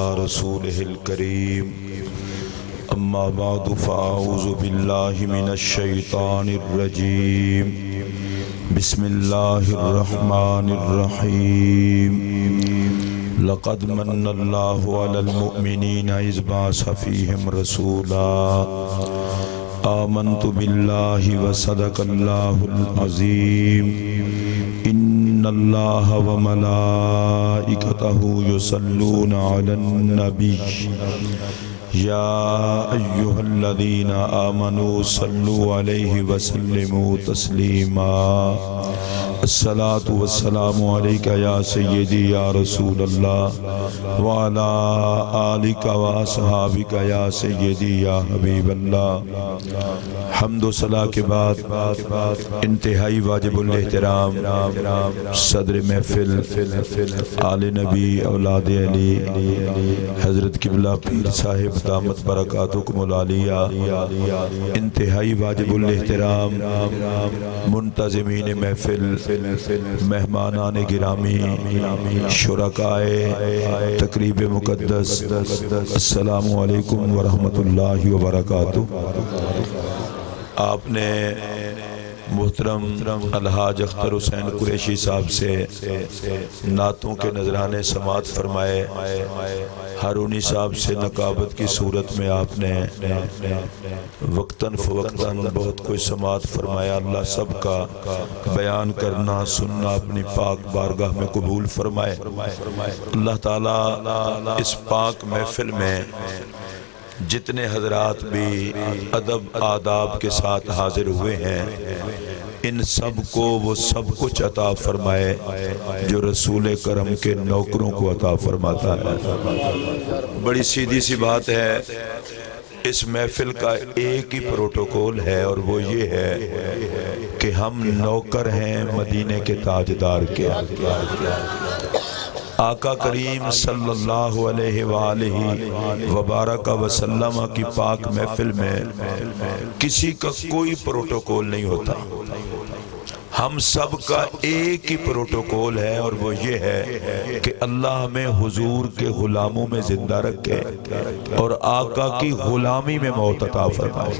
رسوله الكريم اما بعد فاعوذ بالله من الشيطان الرجيم بسم الله الرحمن الرحيم لقد من الله على المؤمنين إذ بعث فيهم رسولا آمنت بالله وصدق الله العظيم إن الله وملائكته يصلون على النبي يا أيها الذين آمنوا صلوا عليه وسلموا تسليما الصلاة والسلام عليك يا سيدي يا رسول الله وعلى آلك وأصحابك يا سيدي يا حبيب الله حمد و صلاح کے بعد انتہائی واجب الاحترام صدر محفل آل نبی اولاد علی حضرت قبلہ پیر صاحب دامت برکاتکم العالیہ، انتہائی واجب الاحترام منتظمین محفل، مہمانان گرامی، شرکائے تقریب مقدس، السلام علیکم ورحمۃ اللہ وبرکاتہ۔ آپ نے محترم الحاج اختر حسین قریشی صاحب سے نعتوں کے نذرانے سماعت فرمائے، ہارونی صاحب سے نقابت کی صورت میں آپ نے وقتاً فوقتاً بہت کوئی سماعت فرمایا۔ اللہ سب کا بیان کرنا سننا اپنی پاک بارگاہ میں قبول فرمائے۔ اللہ تعالیٰ اس پاک محفل میں جتنے حضرات بھی ادب آداب کے ساتھ حاضر ہوئے ہیں، ان سب کو وہ سب کچھ عطا فرمائے جو رسول کرم کے نوکروں کو عطا فرماتا ہے۔ بڑی سیدھی سی بات ہے، اس محفل کا ایک ہی پروٹوکول ہے اور وہ یہ ہے کہ ہم نوکر ہیں مدینے کے تاجدار کے۔ آقا کریم صلی اللہ علیہ وآلہ وبارک وسلم کی پاک محفل میں کسی کا کوئی پروٹوکول نہیں ہوتا، ہم سب کا ایک ہی پروٹوکول ہے اور وہ یہ ہے کہ اللہ ہمیں حضور کے غلاموں میں زندہ رکھے اور آقا کی غلامی میں موت عطا فرمائے۔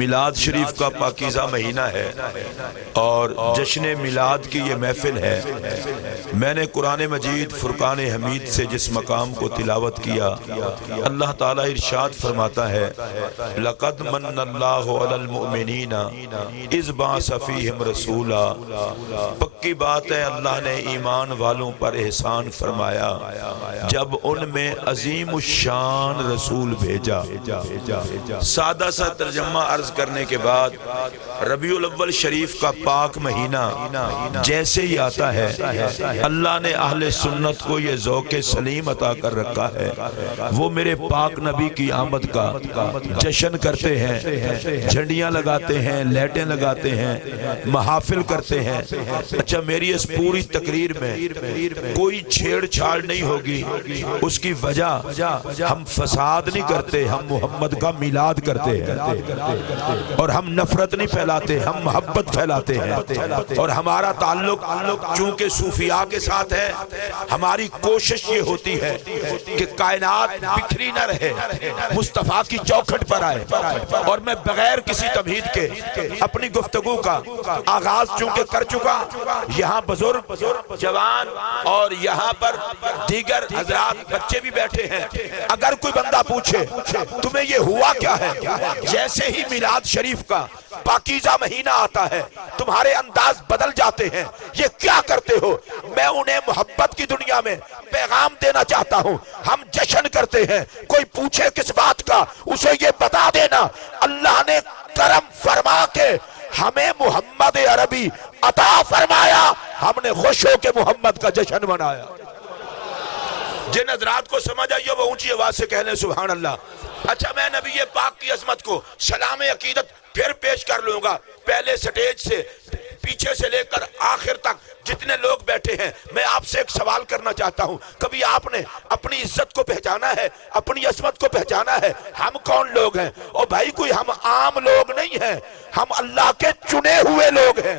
میلاد شریف کا پاکیزہ مہینہ ہے اور جشن میلاد کی یہ محفل ہے۔ میں نے قرآن مجید فرقان حمید سے جس مقام کو تلاوت کیا، اللہ تعالیٰ ارشاد فرماتا ہے لَقَدْ مَنَّ اللَّهُ عَلَى الْمُؤْمِنِينَ إِذْ بَعَثَ فِيهِمْ رسولہ، پکی بات ہے اللہ نے ایمان والوں پر احسان فرمایا جب ان میں عظیم الشان رسول بھیجا۔ سادہ سا ترجمہ عرض کرنے کے بعد ربیع الاول شریف کا پاک مہینہ جیسے ہی آتا ہے، اللہ نے اہل سنت کو یہ ذوق سلیم عطا کر رکھا ہے، وہ میرے پاک نبی کی آمد کا جشن کرتے ہیں، جھنڈیاں لگاتے ہیں، لائٹیں لگاتے ہیں، محافل کرتے ہیں۔ اچھا، میری اس پوری تقریر میں کوئی چھیڑ چھاڑ نہیں ہوگی، اس کی وجہ ہم فساد نہیں کرتے، ہم محمد کا میلاد کرتے ہیں اور ہم نفرت نہیں پھیلاتے، ہم محبت پھیلاتے ہیں۔ اور ہمارا تعلق چونکہ صوفیاء کے ساتھ ہے، ہماری کوشش یہ ہوتی ہے کہ کائنات بکھری نہ رہے، مصطفیٰ کی چوکھٹ پر آئے۔ اور میں بغیر کسی تمہید کے اپنی گفتگو کا آغاز چونکہ کر چکا، یہاں بزرگ جوان اور یہاں پر دیگر حضرات بچے بھی بیٹھے ہیں، اگر کوئی بندہ پوچھے تمہیں یہ ہوا کیا ہے، جیسے ہی میلاد شریف کا پاکیزہ مہینہ آتا ہے تمہارے انداز بدل جاتے ہیں، یہ کیا کرتے ہو، میں انہیں محبت کی دنیا میں پیغام دینا چاہتا ہوں۔ ہم جشن کرتے ہیں، کوئی پوچھے کس بات کا اسے یہ بتا دینا اللہ نے کرم فرما کے ہمیں محمد عربی عطا فرمایا، ہم نے خوش ہو کے محمد کا جشن منایا۔ جن حضرات کو سمجھ آئیے وہ اونچی آواز سے کہہ لیں سبحان اللہ۔ اچھا، میں نبی پاک کی عظمت کو سلام عقیدت پھر پیش کر لوں گا، پہلے سٹیج سے پیچھے سے لے کر آخر تک جتنے لوگ بیٹھے ہیں، میں آپ سے ایک سوال کرنا چاہتا ہوں، کبھی آپ نے اپنی عزت کو پہچانا ہے، اپنی عظمت کو پہچانا ہے؟ ہم کون لوگ ہیں؟ اور بھائی کوئی ہم عام لوگ نہیں ہیں، ہم اللہ کے چنے ہوئے لوگ ہیں۔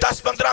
10-15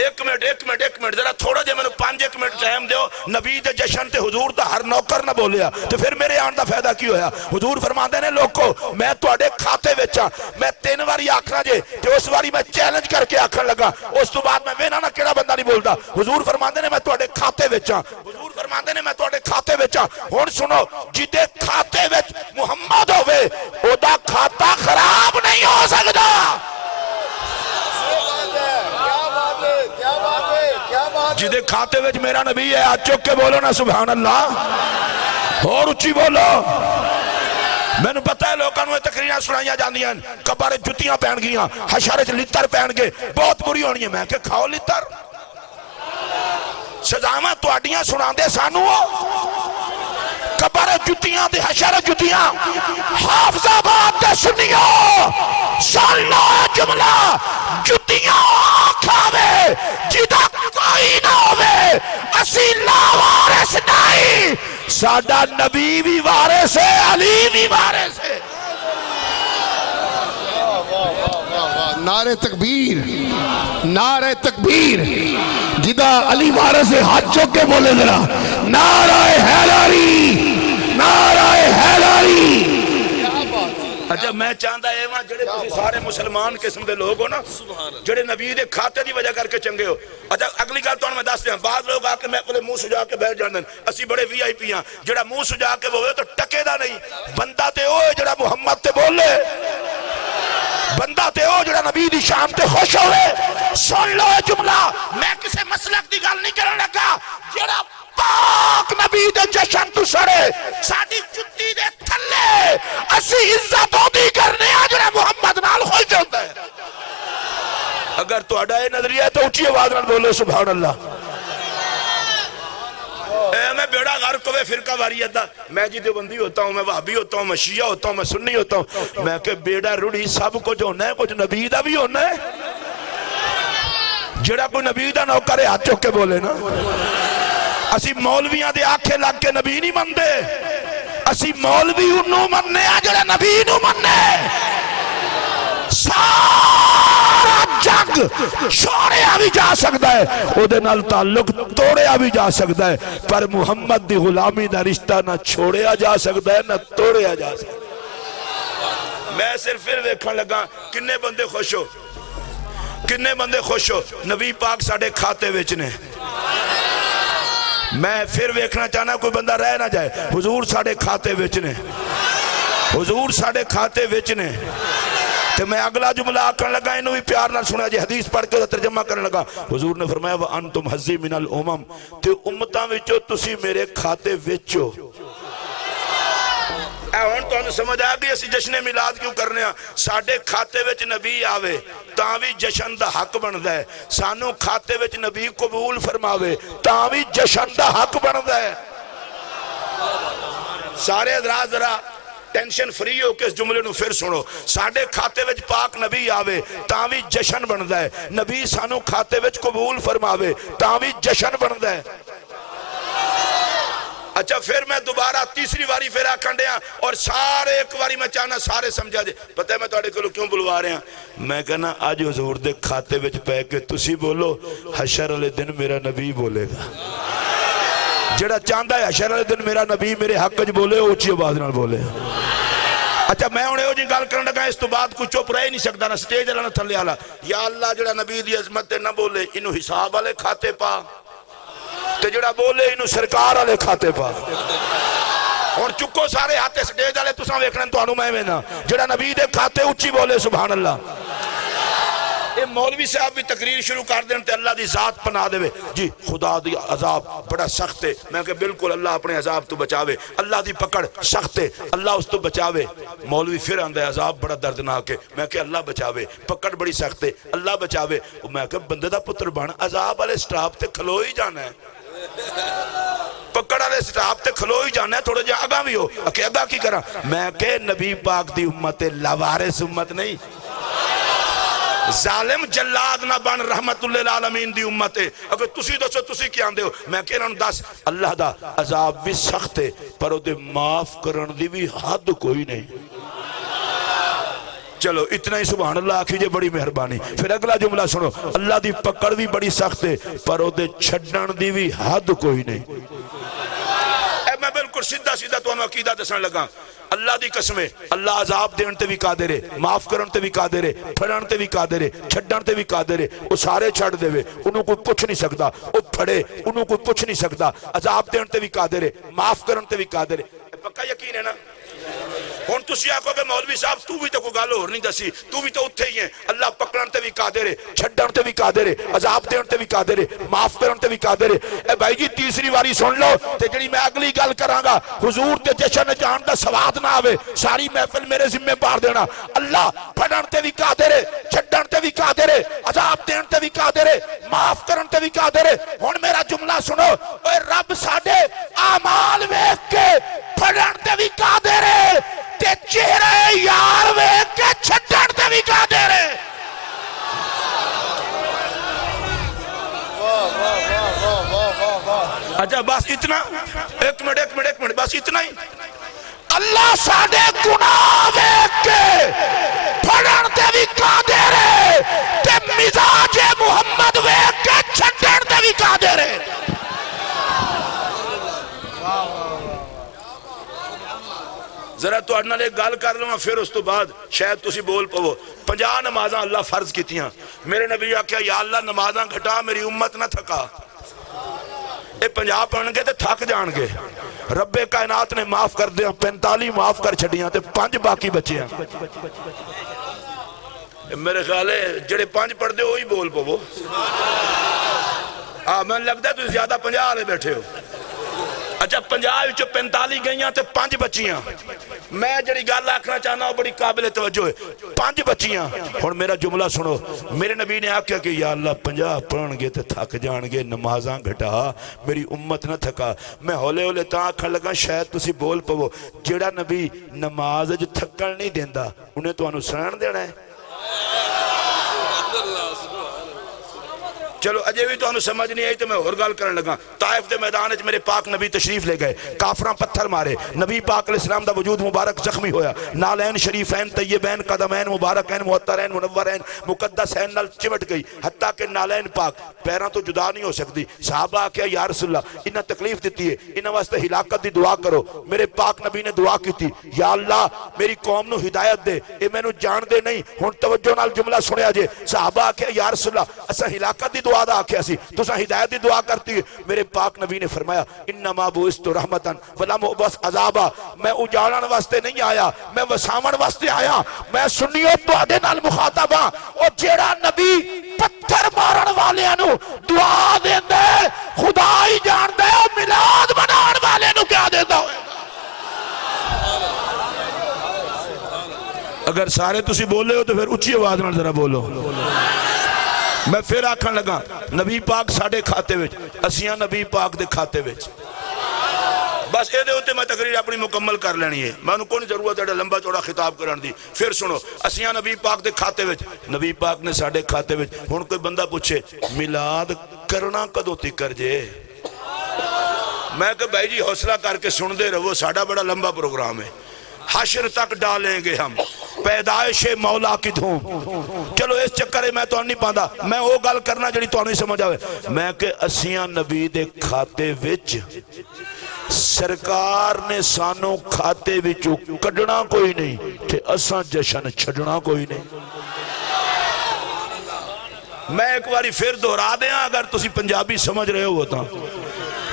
ایک منٹ ذرا تھوڑا جے میں 5 منٹ ٹائم دیو. نبی دے جشن تے حضور دا ہر نوکر نہ بولیا تو پھر میرے آن دا فائدہ کی ہویا؟ حضور فرماندے نے لوگو میں تواڈے کھاتے وچ میں 3 واری آکھنا جے تے اس واری میں چیلنج کر کے آکھن لگا, اس تو بعد میں وینا نہ کیڑا بندہ نہیں بولدا. حضور فرماندے نے میں تواڈے کھاتے وچ ہاں, حضور فرماندے نے میں تواڈے کھاتے وچ ہاں. ہن سنو جدے کھاتے وچ محمد ہوے او دا کھاتا خراب نہیں ہو سکدا. جدے کھاتے وچ میرا نبی ہے ہاتھ چک کے بولو نا سبحان اللہ, اور اچھی بولو. میں نے پتہ ہے لوگوں نے تقریریں سنائیاں جاندیاں, کبارے جتیاں پہن گیاں, حشرے چ لتر پہن کے بہت بری ہونی ہے. میں کہ کھاؤ لتر, سزاواں تواڈیاں سناندے سانو کبارے جتیاں تے حشرے جتیاں. حافظ آباد تے سنیو سن لو جملہ, جتیاں کھاوے جدا کوئی نہ ہوئے اسی لا وارث نہیں. ساڈا نبی بھی وارث ہے, علی بھی وارث ہے. نعرہ تکبیر, نعرہ تکبیر. جدا علی وارث ہے ہاتھ چوک کے بولے ذرا نعرہ حیدری, نعرہ حیدری. اچھا میں چاہتا ہے وہاں جڑے تسی سارے مسلمان قسم دے لوگ ہو نا, جڑے نبی دے کھاتے دی وجہ کر کے چنگے ہو. اچھا اگلی گل تو میں دس دیا, بعض لوگ آ کے میں پہلے منہ سجا کے بیٹھ جاندے, اسی بڑے وی آئی پی ہاں. جڑا منہ سجا کے ہوئے تو ٹکے دا نہیں. بندہ تے ہوئے جڑا محمد تے بولے, بندہ تے ہو جڑا نبی دی شان تے خوش ہوئے. سن لو جملہ, میں کسے مسلک دی گل نہیں کرنے لگا. جڑا پاک نبی دے جشن تو سڑے ساڑی جتی دے تھلے اسی عزت ہو دی کرنے آجڑا محمد نال خوش ہوتا ہے. اگر تو اڈائے نظریہ ہے تو اچھی آواز نال بولو سبحان اللہ. میں بیڑا غرق ہوئے فرقہ واریت دا, میں جی دیوبندی ہوتا ہوں, میں وہابی ہوتا ہوں, میں شیعہ ہوتا ہوں, میں سنی ہوتا ہوں. میں کہ بیڑا روڑی سب کچھ ہونا ہے, کچھ نبی دا بھی ہونا ہے. جڑا کوئی نبی دا نوکر ہے ہاتھ چوک کے بولے نا. اسی مولویاں دے آنکھیں لگ کے نبی نہیں مندے, اسی مولوی انہوں مننے جڑا نبی انہوں مننے. سارا جگ چھوڑیا بھی جا سکتا ہے, او دے نال تعلق توڑیا بھی جا سکتا ہے, پر محمد دی غلامی دا رشتہ نہ چھوڑیا جا سکتا ہے نہ توڑیا جا سکتا ہے. میں صرف پھر دیکھن لگا کنے بندے خوش ہو, کنے بندے خوش ہو نبی پاک ساڑے کھاتے وچنے. میں پھر ویکھنا چاہنا کوئی بندہ رہ نہ جائے. حضور ساڑے کھاتے وچنے, حضور ساڑے کھاتے وچنے. تو میں اگلا جملہ آکھن لگا, انہوں بھی پیار نہ سنا جی, حدیث پڑھ کے ترجمہ کرنے لگا. حضور نے فرمایا وَأَنْتُمْ حَزِّي مِنَ الْأُمَمْ, تے امتاں وچو تسی میرے کھاتے وچو. ہن تو سمجھ آ گئی اسی جشن میلاد کیوں کرنے ہیں. ساڑے کھاتے وچ نبی آوے تاں بھی جشن دا حق بندا ہے, سانو کھاتے وچ نبی قبول فرماوے تاں بھی جشن دا حق بندا ہے. سارے حضرات ذرا ٹینشن فری ہو کے اس جملے نو پھر سنو. ساڑے کھاتے وچ پاک نبی آوے تاں بھی جشن بندا ہے, نبی سانو کھاتے وچ قبول فرماوے تاں بھی جشن بندا ہے. اچھا پھر میں دوبارہ تیسری واری پھر آکھن دیا, اور سارے ایک واری میں چاہنا سارے سمجھا جے. پتہ ہے میں توڑے کلو کیوں بلوا رہے ہیں؟ میں کہنا آج حضور دے کھاتے وچ پہ کے تسی بولو, حشر علیہ دن میرا نبی بولے گا. جڑا چاندہ ہے حشر علیہ دن میرا نبی میرے حق وچ بولے, اونچی آواز نال بولے. اچھا میں انہیں ہو جی گال کرنے لگا, اس تو بعد کوئی چپ رہ ہی نہیں سکتا, نہ سٹیج والا نہ تھلے والا. یا اللہ جڑا نبی دی عظمت نہ بولے انہوں حساب والے کھاتے پا, تے جڑا بولے انہوں سرکار والے کھاتے پا. اور چکو سارے ہاتھے سٹیج والے تساں ویکھنا تو انہوں میں نا, جڑا نبی دے کھاتے اونچی بولے سبحان اللہ. اے مولوی صاحب بھی تقریر شروع کر دیں تے اللہ دی ذات پناہ دے جی خدا دی عذاب بڑا سخت ہے. میں کہ بالکل اللہ اپنے عذاب تو بچاوے, اللہ دی پکڑ سخت ہے, اللہ اس تو بچاوے. مولوی پھر آندہ ہے عذاب بڑا دردناک ہے. میں کہ اللہ بچاوے, پکڑ بڑی سخت ہے, اللہ بچاوے. میں کہ بندے دا پتر بان عذاب والے سٹاپ تے کھلو ہی جانا ہے, پکڑ والے سٹاپ تے کھلو ہی جانا ہے. تھوڑا جا اگاں بھی ہو کہ اگاں کی کرا. میں کہ نبی پاک دی امت لاوارث امت نہیں, ظالم جلاد نہ بن, رحمت اللہ العالمین دی امت ہے. اگر تسی دسو تسی کیا آندے ہو, میں کہنا ہوں دس اللہ دا عذاب بھی سخت ہے پر وہ دے معاف کرن دی بھی حد کوئی نہیں. چلو اتنا ہی سبحان اللہ آکھی جے بڑی مہربانی. پھر اگلا جملہ سنو, اللہ دی پکڑ بھی بڑی سخت ہے پر او دے چھڈن دی بھی حد کوئی نہیں. میں بالکل سیدھا سیدھا تو ہم عقیدہ دسن لگا. اللہ دی قسمیں اللہ عذاب دین تے بھی قادر ہے, معاف کرن تے بھی قادر ہے, پھڑن تے بھی قادر ہے, چھڈن تے بھی قادر ہے. وہ سارے چھڑ دے وے, انہوں کوئی پوچھ نہیں سکتا. وہ پھڑے, انہوں کوئی پوچھ نہیں سکتا. عذاب دین تے بھی قادر ہے, معاف کرن تے بھی قادر ہے. پکا یقین ہے نا؟ ہن تسی آکھو کہ مولوی صاحب تو بھی تو کوئی گل ہور نہیں دسی, تو بھی تو اتھے ہی ہیں. اللہ پکڑن تے بھی قادر ہے, چھڈن تے بھی قادر ہے, عذاب دین تے بھی قادر ہے, معاف کرن تے بھی قادر ہے. اے بھائی جی تیسری واری سن لو تے جڑی میں اگلی گل کراں گا حضور تے جشن جان دا سواد نہ آوے, ساری محفل میرے ذمہ پار دینا. اللہ پھڑن تے بھی قادر ہے, چھڈن تے بھی قادر ہے, عذاب دین تے بھی قادر ہے, معاف کرن تے بھی قادر ہے. ہن میرا جملہ سنو, اے رب ساڈے اعمال ویکھ کے پھڑن تے بھی قادر ہے تے چہرے یار ویکھ کے چھڈن تے بھی قادر ہے. اچھا بس اتنا, ایک منٹ بس اتنا ہی. اللہ ساڈے گناہ ویکھ کے پھڑن تے بھی قادر ہے تے مزاج محمد ویکھ کے چھڈن تے بھی قادر ہے. ذرا تو اڈنا لے گال کر لوں پھر اس تو بعد شاید تسی بول پو. 50 نمازاں اللہ فرض کیتیاں. میرے نبی آکھیا یا اللہ نمازاں گھٹا میری امت نہ تھکا. اے 50 پڑھن گے تے تھک جان گے. رب کائنات نے معاف کر دیا 45 معاف کر چھڑیاں تے 5 باقی بچیاں. میرے خیال ہے جڑے 5 پڑھ دے وہی بول پو. میں لگتا ہے تو زیادہ 50 والے بیٹھے ہو. اچھا 50 وچوں 45 گئیاں تے 5 بچیاں. میں جڑی گل آکھنا چاہنا وہ بڑی قابل توجہ ہے. 5 بچیاں. ہن میرا جملہ سنو, میرے نبی نے آکھیا کہ یا اللہ 50 پڑھن گے تے تھک جان گے, نمازاں گھٹا میری امت نہ تھکا. میں ہولے ہولے تاں آکھن لگا شاید تسی بول پو, جیڑا نبی نماز وچ تھکن نہیں دیندا انہیں تانوں سہن دینا ہے. چلو اجے بھی تو انہوں سمجھ نہیں آئی تو میں اور گال کرنے لگا. طائف دے میدان وچ میرے پاک نبی تشریف لے گئے, کافراں پتھر مارے, نبی پاک علیہ السلام دا وجود مبارک زخمی ہویا, نالین شریفین طیبین قدمین مبارکین معطرین منورین مقدسین نال چمٹ گئی, حتیٰ کہ نالین پاک پیراں تو جدا نہیں ہو سکتی. صحابہ کہا یا رسول اللہ انہاں تکلیف دیتی ہے, انہاں واسطے ہلاکت دی دعا کرو. میرے پاک نبی نے دعا کی تھی, یا اللہ میری قوم نو ہدایت دے, اے میں نو جان دے نہیں. ہن توجہ نال جملہ سنیا جے. صحابہ کہا یا رسول اللہ اسا ہلاکت دی دعا دا آکھیا سی, تساں ہدایت دی دعا کرتی ہے. میرے پاک نبی نے فرمایا انما بعثت رحمتاً ولم ابعث عذابا, میں اجاڑن واسطے نہیں آیا, میں وساون واسطے آیا. میں سنیو تواڈے نال مخاطب ہاں, او جیڑا نبی پتھر مارن والیاں نو دعا دیندا ہے خدا ہی جاندا ہے او میلاد مناون والے نو کیا دیندا ہوئے. اگر سارے تسی بولے ہو تو پھر اچھی آواز نال ذرا بولو. میں پھر آکھن لگا نبی پاک ساڑے کھاتے وچ, اسیاں نبی پاک دے کھاتے وچ. بس اے دے ہوتے میں تقریر اپنی مکمل کر لینی ہے, میں انہوں کو نہیں ضرورت ہے لمبا چوڑا خطاب کرن دی. پھر سنو, اسیاں نبی پاک دے کھاتے وچ, نبی پاک نے ساڑے کھاتے وچ. ہن کوئی بندہ پوچھے میلاد کرنا کدوں تکر جے؟ میں کہ بھائی جی حوصلہ کر کے سن دے رہو, ساڑا بڑا لمبا پروگرام ہے. حشر تک ڈالیں گے ہم پیدائش مولا کی دھوم. چلو اس چکرے میں تو نہیں پاندہ, میں وہ گل کرنا جڑی تو نہیں سمجھ آوے. میں کہ اسیاں نبی دے کھاتے وچ سرکار نے سانوں کھاتے وچوں کڈنا کوئی نہیں تے اساں جشن چھڈنا کوئی نہیں. میں ایک باری پھر دہرا دیاں اگر تسی پنجابی سمجھ رہے ہو تا.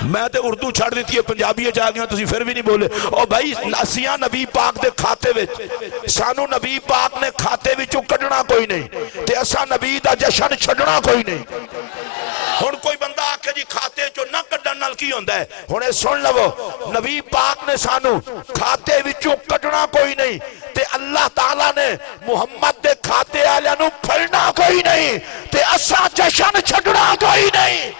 میں تے اردو چھڑ دیتی ہے, پنجابی چاہ گیا تسی پھر بھی نہیں بولے. او بھائی اسیاں نبی پاک دے کھاتے وچ, سانو نبی پاک نے کھاتے وچوں کڈنا کوئی نہیں تے اساں نبی دا جشن چھڈنا کوئی نہیں. ہن کوئی بندہ آکھے جی کھاتے چو نہ کڈن نال کی ہوندا ہے. ہن اے سن لو, نبی پاک نے سانو کھاتے وچوں کڈنا کوئی نہیں تے اللہ تعالیٰ نے محمد دے کھاتے والے نو پھڑنا کوئی نہیں تے اساں جشن چھڈنا کوئی نہیں.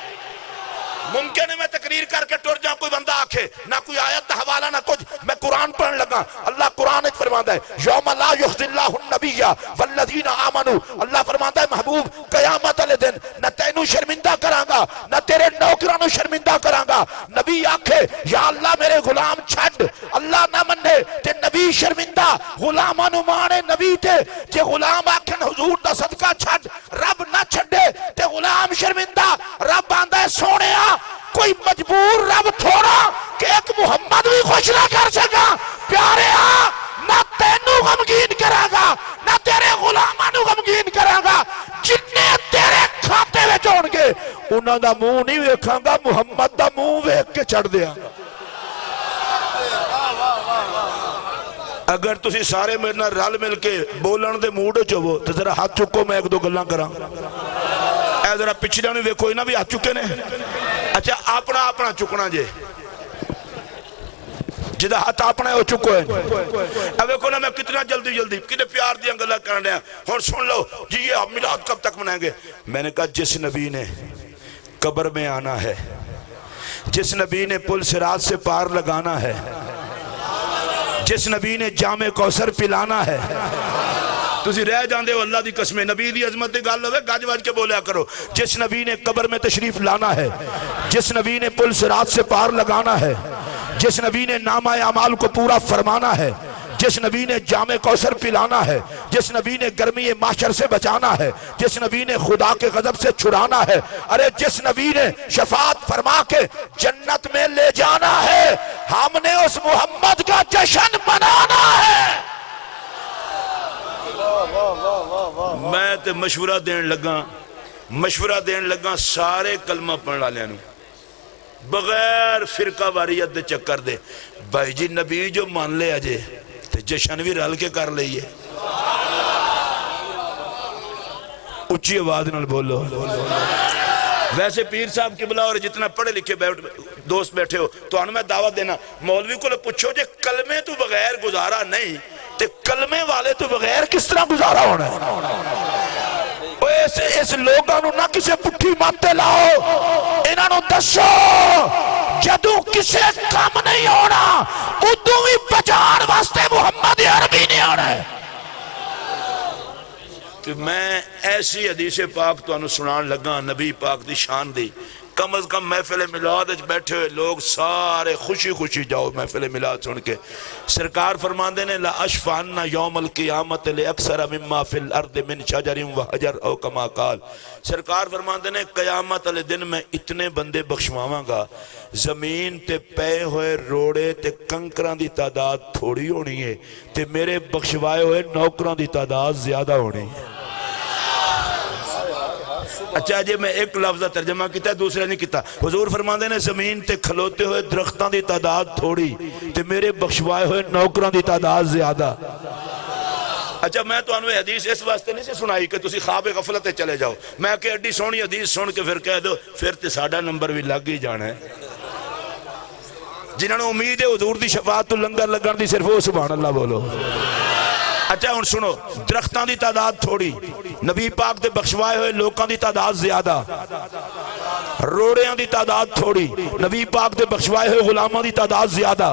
ممکن ہے میں تقریر کر کے ٹر جاؤں، کوئی بندہ آکھے نہ کوئی آیت حوالہ نہ کچھ، میں قرآن پڑھنے لگا، اللہ قرآن ایک فرماتا ہے یوم لا یخزی اللہ النبی والذین آمنوا، اللہ فرماتا ہے محبوب قیامت والے دن نہ تینوں شرمندہ کراں گا نہ تیرے نوکراں نو شرمندہ کراں گا۔ نبی آکھے یا اللہ میرے غلام چھڈ، اللہ نہ منے تے نبی شرمندہ، غلاماں نو مانے نبی تے، جے غلام آکھن حضور دا صدقہ چھڈ رب نہ چھڈے تے غلام شرمندہ، رب آندا ہے سونیا کوئی مجبور رب تھوڑا کہ ایک محمد بھی خوش نہ کر سکا، پیارے نہ تینوں غمگین کرے گا نہ تیرے غلاماں نو غمگین کرے گا، جننے تیرے کھاتے وچ ہون گے انہاں دا منہ نہیں ویکھاں گا، محمد دا منہ ویکھ کے چھڑ دیاں گا۔ اگر تسی سارے میرے نال رل مل کے بولن دے موڈ وچ ہوو تے ذرا ہاتھ چکو، میں ایک دو گلاں کراں۔ اے ذرا پچھلیاں نوں ویکھو، انہاں بھی ہاتھ چکے نے۔ اچھا اپنا اپنا چکنا جے، جدا ہاتھ اپنا ہے وہ چکو ہے۔ اب دیکھو نا میں کتنا جلدی کتنے پیار دیا گلا کرنے رہا ہوں۔ اور سن لو جی یہ میلاد کب تک منائیں گے؟ میں نے کہا جس نبی نے قبر میں آنا ہے، جس نبی نے پل صراط سے پار لگانا ہے، جس نبی نے جام کوثر پلانا ہے، تسی رہ جاندے ہو اللہ دی قسمیں، نبی دی عظمت دی گل ہوئے گج وج کے بولیا کرو۔ جس نبی نے قبر میں تشریف لانا ہے، جس نبی نے پل صراط سے پار لگانا ہے، جس نبی نے نامہ اعمال کو پورا فرمانا ہے، جس نبی نے جام کوثر پلانا ہے، جس نبی نے گرمی محشر سے بچانا ہے، جس نبی نے خدا کے غضب سے چھڑانا ہے، ارے جس نبی نے شفاعت فرما کے جنت میں لے جانا ہے، ہم نے اس محمد کا جشن منانا ہے۔ میں تے مشورہ دین لگا سارے کلمہ پڑھ لا لینو بغیر فرقہ واریت دے چکر دے، بھائی جی نبی جو مان لے اجے تے جشن بھی رل کے کر لئیے۔ اچھی آواز نال بولو۔ ویسے پیر صاحب قبلہ اور جتنا پڑھے لکھے دوست بیٹھے ہو تو انہوں میں دعوت دینا، مولوی کو لے پوچھو جے کلمے تو بغیر گزارا نہیں تے کلمے والے تو بغیر کس طرح گزارا ہونا ہے؟ اس لوگاں نو نہ کسے پٹھی ماتے لاؤ، انہاں نو دسو جدوں کسے کام نہیں ہونا ادوں بھی بچان واسطے محمد عربی نہیں آنا ہے۔ کہ میں ایسی حدیث پاک تو انہوں سنان لگا نبی پاک دی شان دی، کم از کم محفل میلاد بیٹھے ہوئے لوگ سارے خوشی جاؤ محفل میلاد سن کے۔ سرکار فرماندے نے لا اشفعن یوم القیامت لاکثر مما فی الارض من شجر و حجر او کما قال، سرکار فرماندے نے قیامت والے دن میں اتنے بندے بخشواواں گا زمین تے پے ہوئے روڑے تے کنکراں دی تعداد تھوڑی ہونی ہے تے میرے بخشوائے ہوئے نوکراں دی تعداد زیادہ ہونی ہے۔ اچھا جی میں ایک لفظہ ترجمہ کیتا ہے دوسرے نہیں کیتا۔ حضور فرماندے نے زمین تے کھلوتے ہوئے درختاں دی تعداد تھوڑی تے میرے بخشوائے ہوئے نوکراں دی تعداد زیادہ۔ اچھا میں تو انہوں حدیث اس واسطے نہیں سے سنائی کہ تسی خواب غفلت چلے جاؤ، میں کہ ایڈی سونی حدیث سن کے پھر کہہ دو پھر تے ساڑھا نمبر بھی لگ ہی جانا ہے۔ جنہوں نے امید ہے حضور دی شفاعت تو لنگر لگن دی صرف وہ سبحان اللہ بولو۔ اچھا ان سنو، درختان دی تعداد تھوڑی، نبی پاک دے بخشوائے ہوئے لوکاں دی تعداد زیادہ، روڑیاں دی تعداد تھوڑی، نبی پاک دے بخشوائے ہوئے غلاماں دی تعداد زیادہ،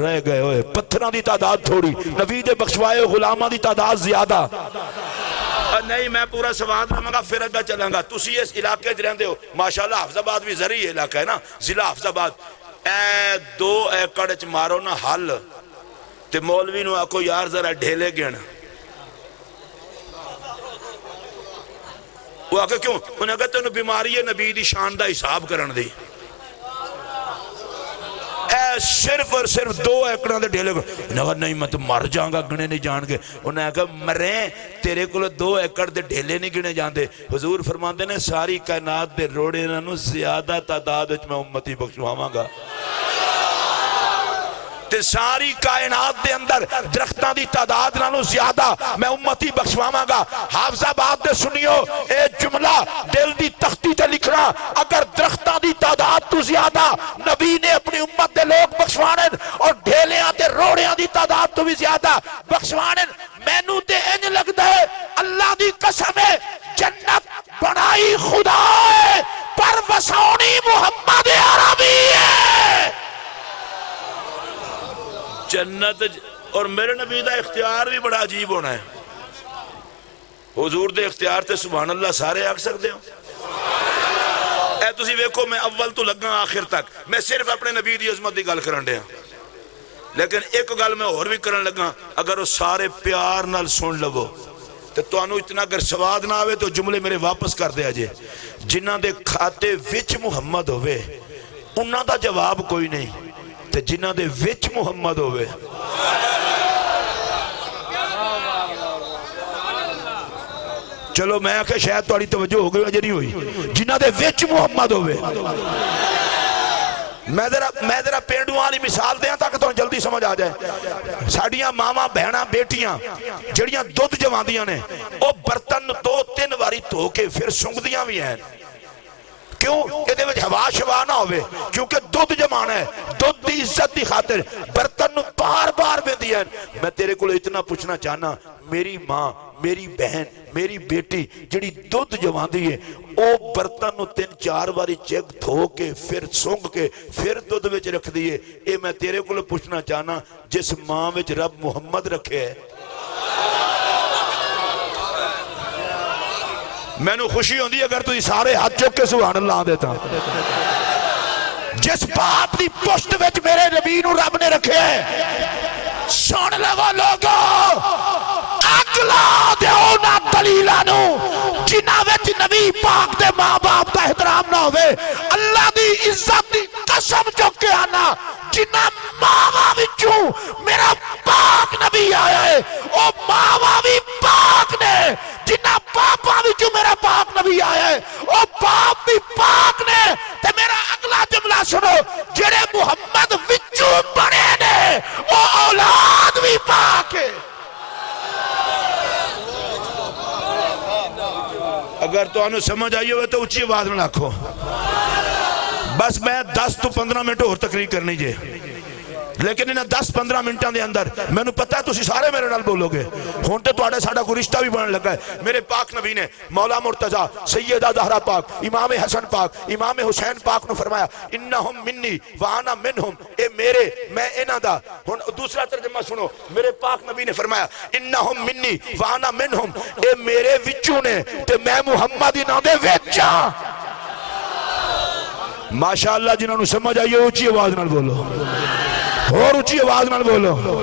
رہ گئے ہوئے پتھراں دی تعداد تھوڑی، نبی دے بخشوائے ہوئے غلاماں دی تعداد زیادہ۔ نہیں میں پورا سواد رہاں گا پھر اگا چلاں گا، تسی اس علاقے جی رہندے ہو، ماشاءاللہ حافظ آباد بھی زرعی علاقہ ہے نا، ضلع حافظ آباد، 2 ایکڑ چ مارو نا حل تے مولوی نو آکو یار ذرا ڈھیلے گن، وہ آکے کیوں؟ انہیں کہتے ہیں بیماری ہے نبی دی شان دا حساب کرن دی، صرف اور صرف 2 ایکڑاں دے ڈھیلے گن، انہیں کہا نہیں میں تو مر جاؤں گا گنے نہیں جان گے، انہیں کہا مریں تیرے کو 2 ایکڑ دے ڈھیلے نہیں گنے جان دے۔ حضور فرماندے نے ساری کائنات دے روڑے نانو زیادہ تعداد وچ میں امتی بخشواواں گا، تے ساری کائنات دے اندر درختان دی تعداد نالوں زیادہ میں امتی بخشواواں گا۔ حافظ آباد دے سنیو اے جملہ دل دی تختی تے لکھنا، اگر درختان دی تعداد تو زیادہ نبی نے اپنی امت دے لوگ بخشوانے اور ڈھیلیاں تے روڑیاں دی تعداد تو بھی زیادہ بخشوانے، مینوں تے انج لگدا ہے اللہ دی قسم ہے جنت بنائی خدا ہے پر سونی محمد عربی ہے جنت اور میرے نبی دا اختیار بھی بڑا عجیب ہونا ہے حضور دے اختیار تے سبحان اللہ سارے آکھ سکتے ہو اے تسی ویکھو میں اول تو لگا آخر تک میں صرف اپنے نبی دی عظمت دی گل کرن دیا لیکن ایک گل میں اور بھی کرن لگا اگر وہ سارے پیار نال سن لو تو تانوں اتنا اگر سواد نہ آوے تو جملے میرے واپس کر دیا جے جنہ دے کھاتے وچ محمد ہوئے انہاں دا جواب کوئی نہیں تے جنہ دے وچ محمد ہوئے چلو میں آکھے شاید توڑی توجہ ہو گئی وجہ نہیں ہوئی جنہ دے وچ محمد ہوئے میں ذرا پینڈوں والی مثال دیاں تاکہ تو جلدی سمجھ آ جائے ساڑیاں ماما بہنا بیٹیاں جڑیاں دودھ جواندیاں نے او برتن 2-3 واری دھو کے پھر سنگدیاں بھی ہیں کیوں یہ وچ ہوا شوا نہ ہوئے کیونکہ دودھ جمانا ہے دودھ دی عزت دی خاطر برتن بار بار ویندی ہیں میں تیرے کو اتنا پوچھنا چاہنا میری ماں میری بہن میری بیٹی جڑی دودھ جواندی ہے او برتن 3-4 واری چیک دھو کے پھر سونگ کے پھر دودھ وچ رکھ دیئے اے میں تیرے کو پوچھنا چاہنا جس ماں وچ رب محمد رکھے ہے میں نو خوشی ہوندی اگر تو سارے ہاتھ چوک کے سبحان اللہ دیتا جس باپ دی پشت وچ میرے نبی نو رب نے رکھے ہے سن لو لوگو اگلا دیو نا دلیلانو جنہ وچ نبی پاک دے ماں باپ دا احترام نہ ہوئے اللہ دی عزت دی قسم چک کے آنا جنہ ماں وچوں میرا پاک نبی آیا ہے او ماں بھی پاک نے جنہ پاپا وچوں میرا پاک نبی آیا ہے او باپ بھی پاک نے تے میرا اگلا جملہ سنو جڑے محمد وچوں بڑے نے او اولاد بھی پاک ہے اگر تو آنو سمجھ آئیے ہوئے تو اچھی آواز میں رکھو بس میں 10-15 منٹ اور تقریر کرنی جے لیکن انہیں 10-15 منٹاں دے اندر میں نے پتا ہے تسی سارے میرے نال بولو گے ہونٹے تو آڑے ساڑا کوئی رشتہ بھی بننے لگا ہے میرے پاک نبی نے مولا مرتضیٰ سیدہ زہرا پاک امام حسن پاک امام حسین پاک نے فرمایا انہم منی وانا منہم اے میرے میں انہ دا دوسرا ترجمہ سنو میرے پاک نبی نے فرمایا انہم منی وانا منہم اے میرے وچوں نے تے میں محمد انہ دے وچا ماشاءاللہ جنہوں نے سمجھ آئیے اونچی آواز نال بولو اور اونچی آواز نال بولو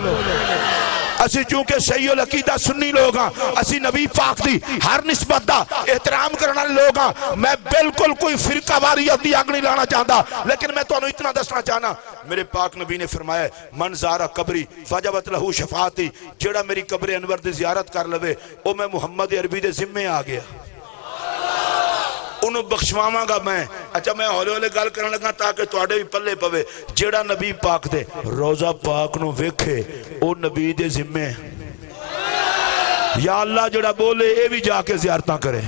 اسی چونکہ صحیح العقیدہ سنی لوگ ہاں اسی نبی پاک دی ہر نسبت دا احترام کرنا لوگ ہاں میں بالکل کوئی فرقہ واریت دی آگ نہیں لانا چاہتا لیکن میں تو انہوں اتنا دسنا چاہنا میرے پاک نبی نے فرمایا من زارہ قبری فجبت لہو شفاعتی جڑا میری قبر انور دی زیارت کر لوے او میں محمد عربی دے ذمے آ گیا انہوں بخشواما گا میں اچھا میں ہولے ہولے گل کرنے لگا تاکہ توڑے بھی پلے پوے جیڑا نبی پاک دے روزہ پاک نو ویکھے او نبی دے ذمے یا اللہ جیڑا بولے اے بھی جا کے زیارتاں کرے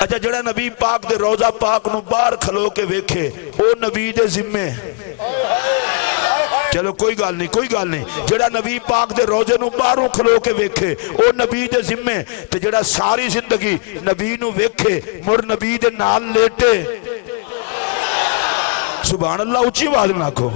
اچھا جیڑا نبی پاک دے روزہ پاک نو باہر کھلو کے ویکھے او نبی دے ذمے چلو کوئی گال نہیں جڑا نبی پاک دے روزے نو باہروں کھلو کے ویکھے او نبی دے ذمے تے جڑا ساری زندگی نبی نو ویکھے مڑ نبی دے نال لیٹے سبحان اللہ اچھی آواز میں آکھو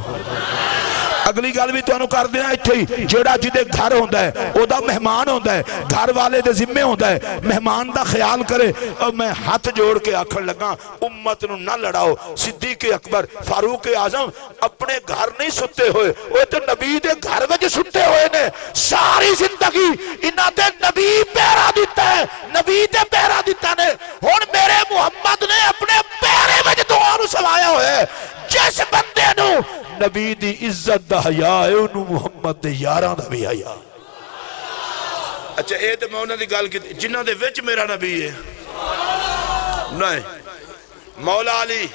اگلی گل بھی تو کر دینا اتھے جیڑا جدے گھر ہوندہ ہے او دا مہمان ہوندہ ہے گھر والے دے ذمے ہوندہ ہے مہمان دا خیال کرے اور میں ہاتھ جوڑ کے آکھر لگا امت نو نہ لڑاؤ صدیق اکبر فاروق اعظم اپنے گھر نہیں ستے ہوئے وہ تو نبی دے گھر وچ ستے ہوئے نے ساری زندگی انہاں دے نبی پیرا دیتا ہے نبی دے پیرا دیتا نے ہون میرے محمد نے اپنے پیرے وچ دعا نو سوایا ہوئے جس بندے نو نبی دی عزت دا حیا ہے انہوں محمد دے یاراں دا بھی حیا اچھا اے تے میں انہوں نے گل کی جنہ دے وچ میرا نبی ہے نہیں مولا علی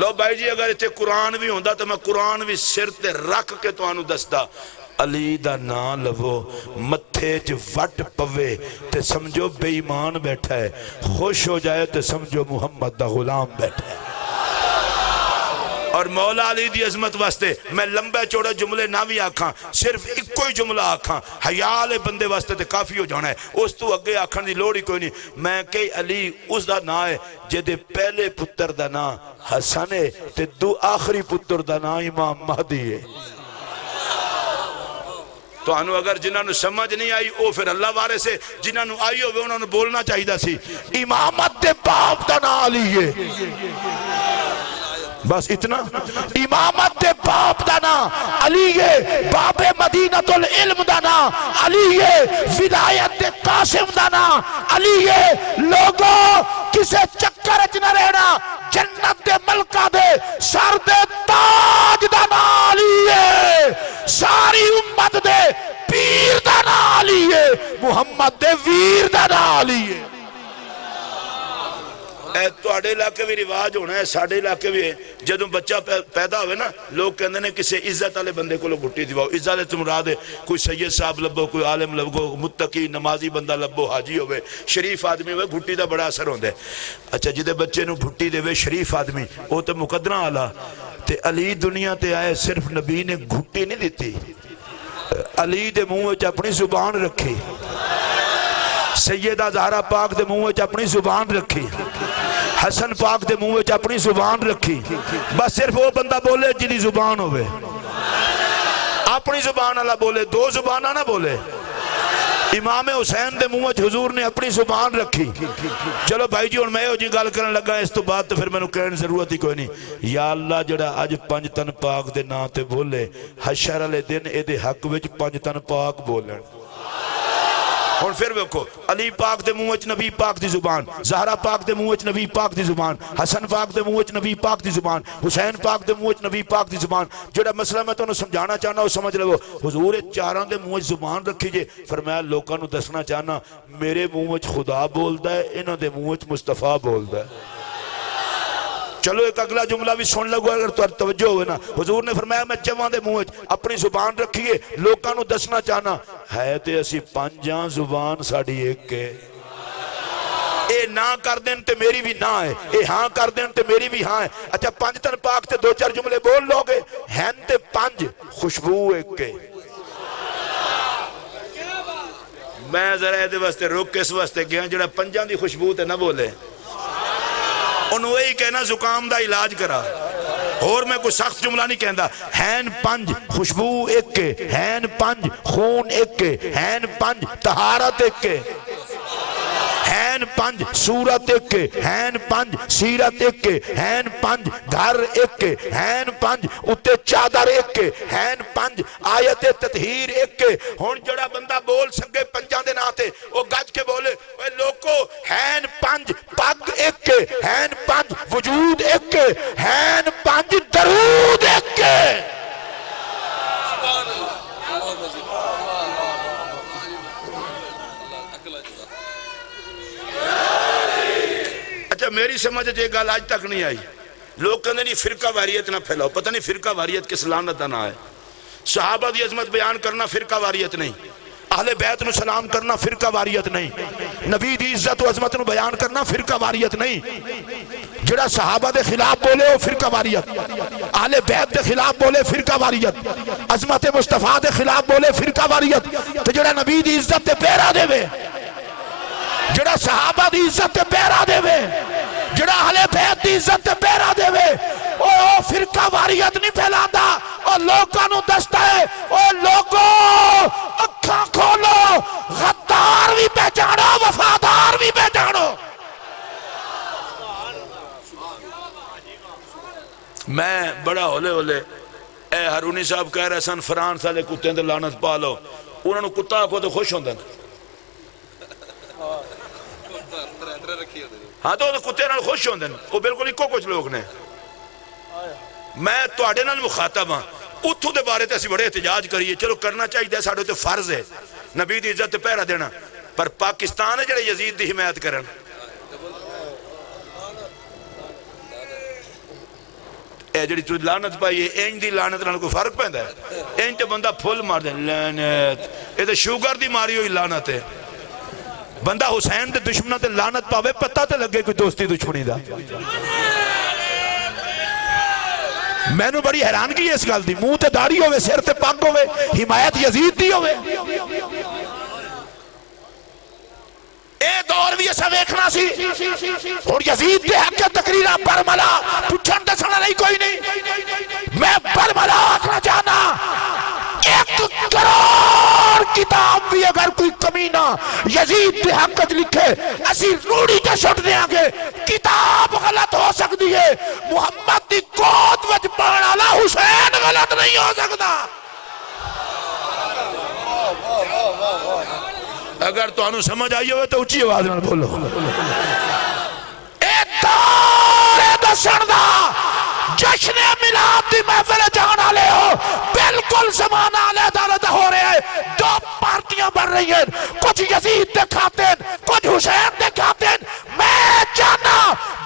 لو بھائی جی اگر اتنے قرآن بھی ہوندہ تو میں قرآن بھی سر تے رکھ کے تو آنو دستا علی دا نا لو متھے چ وٹ پوے تے سمجھو بے ایمان بیٹھا ہے خوش ہو جائے تے سمجھو محمد دا غلام بیٹھا ہے اور مولا علی دی عظمت واسطے میں لمبے چوڑے جملے نہ بھی آکھاں، صرف ایک کوئی جملہ آکھاں، حیال بندے واسطے تے کافی ہو جانا ہے، اس تو اگے آکھن دی لوڑ ہی کوئی نہیں۔ میں کہ علی اس دا نا ہے جدے پہلے پتر دا نا حسن ہے تے دو آخری پتر دا نا امام مہدی ہے۔ تو انہوں اگر جنہاں نو سمجھ نہیں آئی او پھر اللہ وارث ہے، جنہاں نو آئی ہوئے انہوں نے بولنا چاہیے دا سی امامت دے باپ دا نا علی ہے، بس اتنا۔ امامت دے باپ دا نا علی ہے، باب مدینۃ العلم دا نا علی ہے، ولایت دے قاسم دا نا علی ہے۔ لوگوں کسے چکر اچ نہ رہنا، جنت دے ملکہ دے سر دے تاج دا نا علی ہے، ساری امت دے پیر دا نا علی ہے، محمد دے ویر دا نا علی ہے۔ اے توڑے علاقے بھی رواج ہونا ہے، ساڑھے علاقے بھی ہے، جدوں بچہ پیدا ہوئے نا لوگ کہندے نے کسے عزت والے بندے کو لوگ گھٹی دیواؤ، عزت مراد ہے کوئی سید صاحب لبو، کوئی عالم لبو، متقی نمازی بندہ لبو، حاجی ہوئے، شریف آدمی ہوئے، گھٹی دا بڑا اثر ہوندے۔ اچھا جدے بچے نو گھٹی دے ہوئے شریف آدمی وہ تو مقدرہ آلہ تے علی دنیا تے آئے، صرف نبی نے گھٹی نہیں دیتی، علی دے منہ وچ اپنی زبان رکھی، سیدہ زہرا پاک دے منہ وچ اپنی زبان رکھی، حسن پاک دے منہ وچ اپنی زبان رکھی، بس صرف وہ بندہ بولے جنہی زبان ہوئے، اپنی زبان اللہ بولے، دو زبانہ نہ بولے۔ امام حسین دے منہ وچ حضور نے اپنی زبان رکھی۔ چلو بھائی جی اور میں ہو جی گال کرنے لگا اس تو بعد تو پھر میں نے کہنے ضرورت ہی کوئی نہیں۔ یا اللہ جڑا آج پنج تن پاک دے نا تے بولے، حشر علیہ دن اے دے حق وچ پنج تن پاک بولن۔ اور پھر ویکھو علی پاک دے منہ وچ نبی پاک دی زبان، زہرا پاک دے منہ وچ نبی پاک دی زبان، حسن پاک دے منہ وچ نبی پاک دی زبان، حسین پاک دے منہ وچ نبی پاک دی زبان۔ جڑا مسئلہ میں تو انہوں سمجھانا چاہنا وہ سمجھ لو، حضور چاراں دے منہ وچ زبان رکھی جے، فرمایا لوکاں نو دسنا چاہنا میرے منہ وچ خدا بولدا ہے، انہاں دے منہ وچ مصطفیٰ بولدا ہے۔ چلو ایک اگلا جملہ بھی سن لگو اگر تو توجہ ہوئے نا، حضور نے فرمایا میں جوان دے منہ اپنی زبان رکھیے، لوکاں نو دسنا چاہنا ہے تے اسی پنجاں زبان ساڑھی ایک کے، اے نہ کر دین تے میری بھی نہ ہے، اے ہاں کر دین تے میری بھی ہاں ہے۔ اچھا پنج تن پاک تے دو چار جملے بول لوگے، ہیں تے پنج خوشبو ایک کے۔ میں ذرا دے واسطے روک کے اس واسطے گیا جڑا پنجاں دی خوشبو تے نہ بولے، انہوں ہی کہنا زکام دا علاج کرا، اور میں کوئی سخت جملہ نہیں کہندا۔ ہین پنج خوشبو ایک کے، ہین پنج خون ایک کے، ہین پنج طہارت ایک کے، ہین پنج صورت ایک کے، ہین پنج سیرت ایک کے، ہین پنج گھر ایک کے، ہین پنج اتے چادر ایک کے، ہین پنج آیت تطہیر ایک کے۔ ہون جڑا بندہ بول سکے پنجاں دے ناتے وہ گج کے بولے اے لوکو ہین پنج پگ ایک کے، ہین پنج وجود ایک کے، ہین پنج درود ایک کے۔ اچھا میری سمجھ یہ گال آج تک نہیں آئی، لوگ کہنے نہیں فرقہ واریت نہ پھیلاؤ، پتہ نہیں فرقہ واریت کس لعنت نہ آئے۔ صحابہ دی عظمت بیان کرنا فرقہ واریت نہیں، اہل بیت نو سلام کرنا فرقہ واریت نہیں، نبی دی عزت و عظمت نو بیان کرنا فرقہ واریت نہیں۔ جڑا صحابہ دے خلاف بولے وہ فرقہ واریت، اہل بیت دے خلاف بولے فرقہ واریت، عظمت مصطفیٰ دے خلاف بولے فرقہ واریت۔ تو جڑا نبی دی عزت دے پیرا دے وے، جڑا صحابہ دی عزت تے پیرا دے وے، جڑا اہل بیت دی عزت تے پیرا دے وے، او فرقہ واریت نہیں پھیلاندا، او لوکاں نو دستا ہے او لوگوں اکھاں کھولو، غدار بھی پہچانو وفادار بھی پہچانو۔ میں بڑا ہولے ہولے اے ہرونی صاحب کہہ رہے سن فرانس والے کتے دے لعنت پا لو، انہوں نے کتا آکھو تو خوش ہوندن، ہاں تو کتے نال خوش ہوندے ہیں، وہ بالکل ایک کچھ لوگ نے۔ میں تواڈے نال مخاطب ہاں، اتھوں دے بارے تے اسی بڑے احتجاج کریے، چلو کرنا چاہیے ساڈے تے فرض ہے نبی دی عزت تے پہرا دینا، پر پاکستان ہے جڑے یزید دی حمایت کرن، اے جڑی تو لعنت پائی ہے اینج دی لعنت نال کوئی فرق پیندا ہے؟ اینج تے بندہ پھل مار دے لعنت، اے تے شوگر دی ماری ہوئی لعنت ہے۔ بندہ حسین دے دشمنہ تے لعنت پاوے پتہ تے لگے کوئی دوستی دشمنی دا۔ میں نے بڑی حیرانگی ہے اس گل دی، منہ تے داڑھی ہوئے، سر تے پگ ہوئے، حمایت یزید دی ہوئے۔ اے دور بھی ایسا ویکھنا سی، اور یزید دے حق تقریرہ برملا پچھن دسنا نہیں کوئی نہیں۔ میں برملا آکھنا چاہنا 1 کروڑ کتاب بھی اگر کوئی کمینہ یزید دے حق لکھے اسی روڑی تے چھٹ دیاں گے۔ کتاب غلط ہو سکتی ہے، محمد دی گود وچ پڑھن والا حسین غلط نہیں ہو سکتا۔ اگر تو انہوں سمجھ آئی ہوئے تو اچھی آواز میں بولو۔ اے دور دسن دا جشن میلاد دی محفل جانا لے ہو، بالکل زمانہ علیحدہ ہو رہے ہیں، 2 پارٹیاں بن رہی ہیں، کچھ یزید دے کھاتے ہیں، کچھ حسین دے کھاتے ہیں۔ میں جانا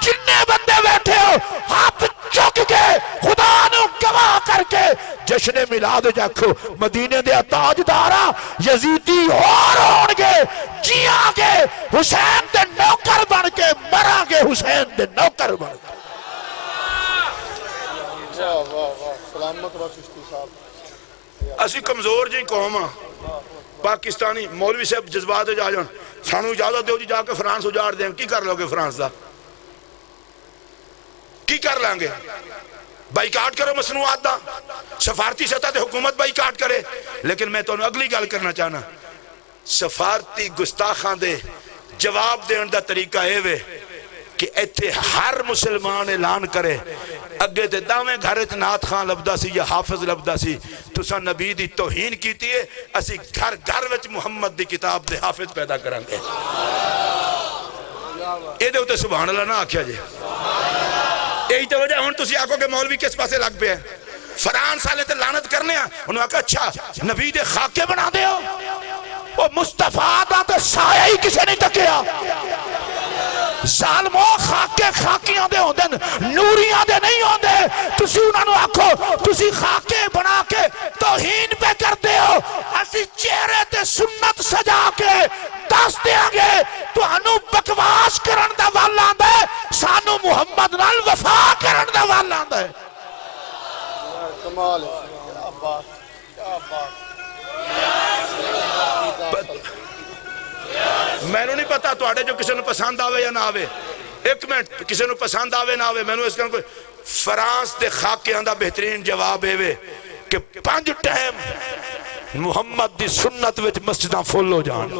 جننے بندے بیٹھے ہو ہاتھ چک کے خدا نو گواہ کر کے جشن میلاد جاکھو، مدینے دے تاجدارا یزیدی اور ہون گے، جیاں گے حسین دے نوکر بن کے، مران گے حسین دے نوکر بن کے۔ سلامت رہو چشتی صاحب۔ اسی کمزور جی قوم ہاں، پاکستانی مولوی صاحب جذبات جا جان سانو اجازت دیو جی جا کے فرانس اجاڑ دیں، کی کر لو گے فرانس دا؟ کی کر لیں گے؟ بائیکاٹ کرو مصنوعات دا، سفارتی سطح تے حکومت بائیکاٹ کرے۔ لیکن میں تو اگلی گل کرنا چاہنا، سفارتی گستاخاں دے جواب دین دا طریقہ اے وے کہ ایتھے ہر مسلمان اعلان کرے اگے تے داویں گھر نات خان لبدا سی یا حافظ لبدا سی، تساں نبی دی توہین کیتی ہے، اسی گھر گھر وچ محمد دی کتاب دے حافظ پیدا کریں گے۔ اے دے ہوتے سبحان اللہ نہ آکھیا جے۔ یہی تو وجہ ہون تسی آکھو کہ مولوی کس پاسے لگ پہ ہے، فرانس والے تے لعنت کرنے ہیں، انہوں نے کہا اچھا نبی دے خاکے بنا دے ہو، وہ مصطفیٰ دا تے سایہ ہی کسے نہیں تکیا۔ ظالمو خاکے خاکیاں دے ہوندے نوریاں دے نہیں ہوندے، تسی انہوں نے آکھو تسی خاکے بنا کے توہین پہ کرتے ہو، اسی چہرے تے سنت سجا کے دس دیاں گے تو انہوں بکواس کرن دا والا دے، سانو محمد نال وفا کرن دا والا دے۔ کمال ہے، کیا بات، کیا بات۔ میں نے نہیں پتا تو آڑے جو کسی نے پسند آوے یا نہ آوے، ایک منٹ کسی نے پسند آوے نہ آوے، میں نے اس کا کوئی فرانس دے خاکیاں دا بہترین جواب ہے کہ 5 ٹائم محمد دی سنت وچ مسجداں فل ہو جان۔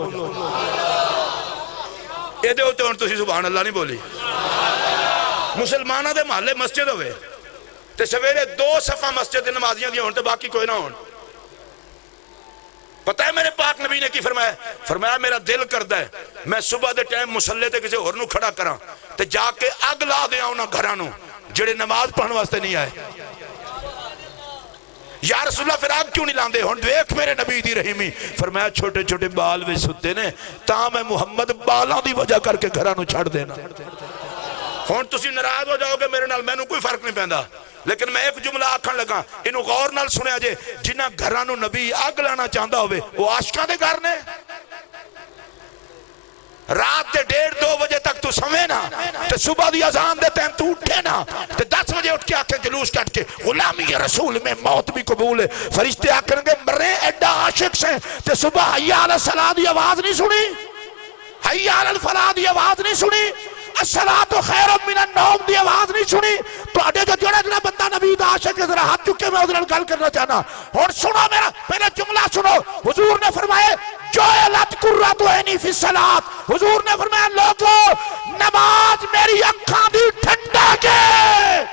اے دے ہوتے ہون تسی سبحان اللہ نہیں بولی۔ مسلمانہ دے محلے مسجد ہوئے تے سویرے 2 صفحہ مسجد نمازیاں دی ہون تے باقی کوئی نہ ہون۔ پتہ ہے میرے پاک نبی نے کی فرمایا؟ فرمایا میرا دل کردہ ہے میں صبح دے ٹائم مسلح تے کسی اور نو کھڑا کراں تے جا کے اگ لا دیا انہاں گھرانوں جڑے نماز پڑھنے واسطے نہیں آئے۔ یا رسول اللہ پھر آگ کیوں نہیں لاندے؟ ہون دیکھ میرے نبی دی رحیمی، فرمایا چھوٹے چھوٹے بال بھی ستے نے تاں میں محمد بالاں دی وجہ کر کے گھرانوں چھڑ دینا۔ ہون تسی ناراض ہو جاؤ گے میرے نال، میں نو کوئی فرق نہیں پیندا، لیکن میں ایک جملہ آکھن لگا انہوں غور نال سنیا جے، جنہ گھرانوں نبی آگ لانا چاہندہ ہوئے وہ عاشقاں دے گھر نے۔ رات دے 1:30-2 بجے تک تو سمے نا تے صبح دی اذان دے ٹائم تو اٹھے نا تے 10 بجے اٹھ کے آکھیں جلوس کٹ کے غلامی رسول میں موت بھی قبول ہے، فرشتے آکھیں گے مرے ایڈا عاشق سے تے صبح حی علی الصلاۃ دی آواز نہیں سنی، حی علی الفلاح دی آواز نہیں سنی، الصلاۃ خیر من النوم دی آواز نہیں سنی۔ تو اڈے جو جڑا بندہ نبی دا عاشق ہے ذرا ہاتھ چکے میں ادھر گل کرنا چاہنا۔ اور سنو میرا پہلے جملہ سنو، حضور نے فرمائے جعلت قرۃ عینی فی الصلاۃ، حضور نے فرمایا لوگو نماز میری اکھاں دی ٹھنڈک ہے،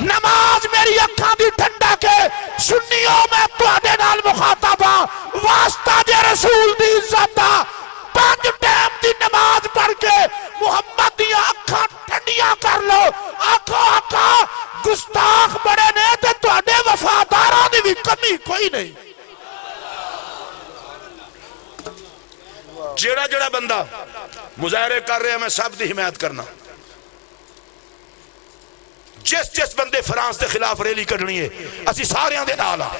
نماز میری اکھاں دی ٹھنڈک ہے۔ سنیو میں تواڈے نال مخاطب ہاں، واسطہ جے رسول دی عزت دا 5 ٹائم دی نماز پڑھ کے محمد دی اکھاں ٹھنڈیاں کر لو۔ آقا آقا گستاخ بڑے نے تے تواڈے وفاداراں دی بھی کمی کوئی نہیں۔ جیڑا جیڑا بندہ مظاہرے کر رہے ہیں میں سب دی حمایت کرنا، جس بندے فرانس دے خلاف ریلی کڈنی ہے اسی ساریاں دے نال ہاں،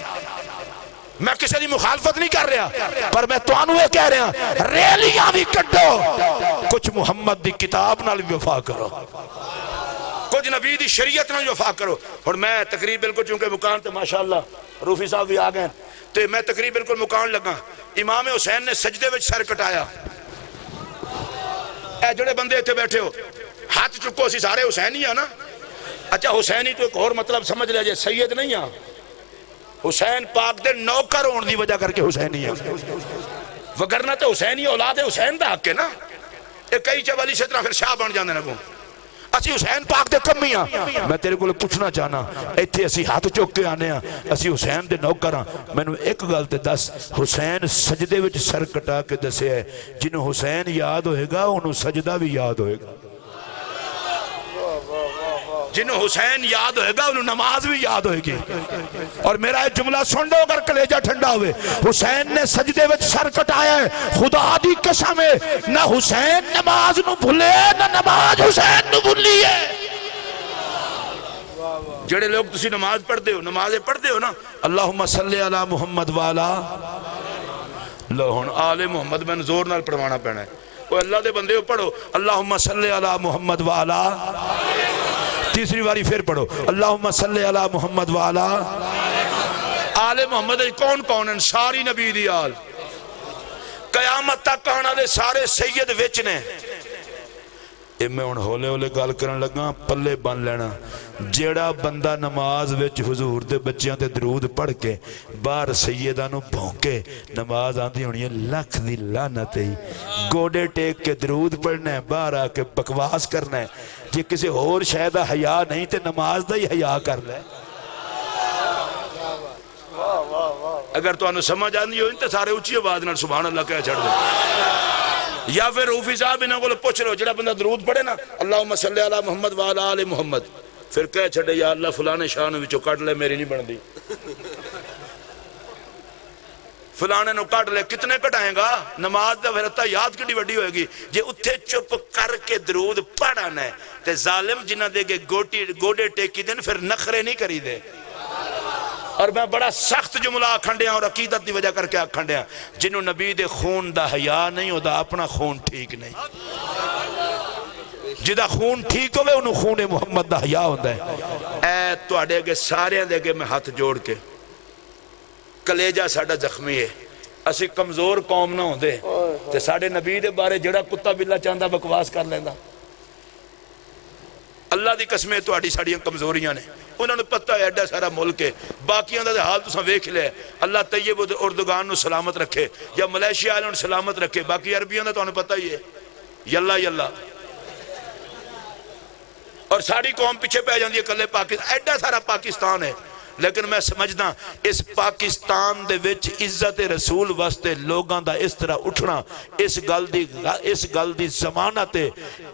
میں کسی دی مخالفت نہیں کر رہا، پر میں تانوں یہ کہہ رہا ریلیاں بھی کڈو، کچھ محمد دی کتاب نال بھی وفا کرو، کچھ نبی دی شریعت نہ وفا کرو. اور میں تقریب بالکل چونکہ مکان تے ماشاءاللہ روفی صاحب بھی آ گئے تے میں تقریب بالکل مکان لگا. امام حسین نے سجدے وچ سر کٹایا. اے جڑے بندے اتنے بیٹھے ہو ہاتھ چکو اسی سارے حسینی ہیں نا. اچھا حسینی تو ایک اور مطلب سمجھ لیا جائے سید نہیں ہاں حسین پاک دے نوکر ہون دی وجہ کر کے حسینی ہے وگرنہ تو حسینی اولاد حسین دا حق ہے نا. ایک کئی چوالی سے طرح پھر شاہ بن جاندے نا کو اسی حسین پاک دے کمی ہاں. میں تیرے کو پوچھنا چاہنا ایتھے اسی ہاتھ چوک کے آنے ہاں اسی حسین دے نوکر ہاں. میں نے ایک گل تے دس حسین سجدے وچ سر کٹا کے دسے ہے جنہوں حسین یاد ہوئے گا انہوں سجدہ بھی یاد ہوئے گا. جنہوں حسین یاد ہوئے گا انہوں نماز بھی یاد ہوئے گی. اور میرا ایک جملہ سن لو اگر کلیجہ ٹھنڈا ہوئے حسین نے سجدے وچ سر کٹایا ہے خدا دی قسم ہے نہ حسین نماز نو بھولے نہ نماز حسین نو بھولی ہے. جڑے لوگ تسی نماز پڑھ دے ہو نمازیں پڑھ دے ہو نا اللہم صلی علی محمد والا لہن آل محمد میں زور نال پڑھوانا پڑھنا ہے. وہ اللہ دے بندے ہو پڑھو اللہم صلی علی محمد والا. تیسری باری پھر پڑھو اللہم صلی علی محمد والا آل محمد. کون کون ہیں ساری نبی دی آل قیامت تک آنا دے سارے سید وچ نے. میں ان ہولے ہولے گال کرن لگا پلے بن لینا جیڑا بندہ نماز وچ حضور دے بچیاں تے درود پڑھ کے باہر سیدہ نو بھونکے نماز آندھی ہونی ہے لکھ دی لعنت ہے. گوڑے ٹیک کے درود پڑھنا ہے باہر آ کے بکواس کرنا ہے. جی کسی اور شاید حیا نہیں تے نماز دا ہی حیا کر لے. اگر تو انہوں سمجھ آندھی ہوئی تو سارے اچھی آواز نال سبحان اللہ کہہ چھڑ دے. یا پھر روفی صاحب انہوں کو پوچھ لو جڑا بندہ درود پڑھے نا اللہم صلی علی محمد وعلا آل محمد پھر کہہ چھڑے یا اللہ فلانے شان وچوں کٹ لے میری نہیں بن دی فلانے نو کٹ لے. کتنے کٹائیں گا نماز دا پھر اتھا یاد کٹی وڈی ہوئے گی جے اتھے چپ کر کے درود پڑھانا ہے تے ظالم جنہ دے گے گوڑے ٹیکی دن پھر نخرے نہیں کری دے. اور میں بڑا سخت جملہ آکھنڈیاں اور عقیدت دی وجہ کر کے آکھنڈیاں جنہوں نبی دے خون دا حیا نہیں ہو دا اپنا خون ٹھیک نہیں. جدہ خون ٹھیک ہوئے انہوں خون محمد دا حیا ہوندہ ہے. اے تو آڑے گے سارے دے گے میں ہاتھ جوڑ کے کلیجہ ساڑا زخمی ہے اسی کمزور قوم نہ ہوں دے تے ساڑے نبی دے بارے جڑا کتا بلا چاندہ بکواس کر لیندہ. اللہ دی قسمیں تو آڑی ساڑیاں کمزوریاں نے انہوں نے پتہ ہے ایڈا سارا ملک ہے باقیاں دا حال تو ساں ویکھ لے. اللہ طیب اردگان نو سلامت رکھے یا ملیشیا آلوں نے سلامت رکھے باقی عربیاں دا تو انہیں پتہ ہی ہے یلا یلا. اور ساری قوم پیچھے پہ جاندی ہے کلے پاکستان ایڈا سارا پاکستان ہے لیکن میں سمجھنا اس پاکستان دے وچ عزت رسول واسطے لوگاں دا اس طرح اٹھنا اس گل دی ضمانت